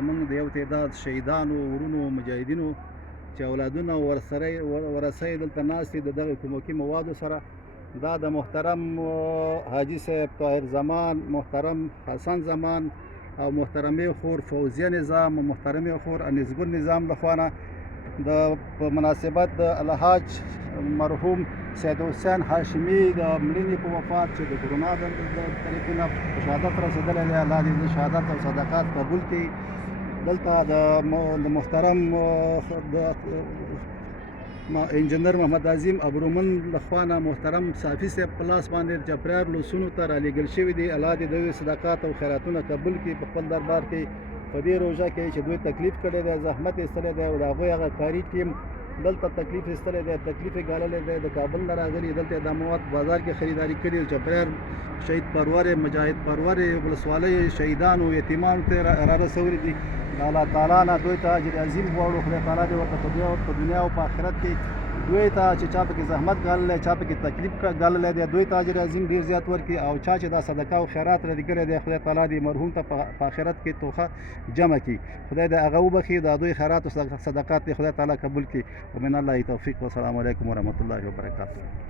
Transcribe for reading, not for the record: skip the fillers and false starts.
زمونږ د یو تعداد شهیدانو ورونو مجاهدینو چې اولادونه ورسره دلته ناست دي د دغه کومکي موادو سره. دا د محترم حاجي صاحب طاهر زمان، محترم حسن زمان او محترمې خور فوزیه نظام او محترمې خور انیسګل نظام لخوا د په مناسبت د الحاج مرحوم سید حسین هاشمي د مړینې په وفات چې د کرونا د طریقې نه په شهادت رسېدلی دی، الله دې د شهادت او صدقات قبول کړي. دلته د محترم انجینر محمد عظیم ابرومن لخوا نه محترم صافي صاحب په لاس باندې چپریار لوسونو ته رالېږل شوي دي. الله دې د دوی صدقات او خیراتونه قبول کړي په خپل دربار کې. په دې روژه کې چې دوی تکلیف کړی دی، زحمت یې ایستلی دی او د هغوی هغه کاري ټیم دلته تکلیف ایستلی دی، تکلیف یې ګاللی دی، د کابل نه راغلي، دلته دا مواد په بازار کې خریداري کړي. چپریار شهید پرور مجاهد پرور ولسوالۍ شهیدانو یتیمانو ته رارسولي دي. د الله تعالی نه دوی ته اجر عظیم غواړو. خدای تعالی دې ورته په دنیا او په آخرت کې دوی ته چې چا پکې زحمت ګاللی، چا پکې تکلیف ګاللی دی، دوی ته اجر عظیم ډېر زیات ورکړي. او چا چې دا صدقه او خیرات لګېدلی دی، خدای تعالی دې مرحوم ته په آخرت کې توښه جمع کړي. خدای دې هغه وبخي، دا دوی خیرات او صدقات دې خدای تعالی قبول کړي. ومن الله توفیق. والسلام علیکم ورحمة الله وبرکاته.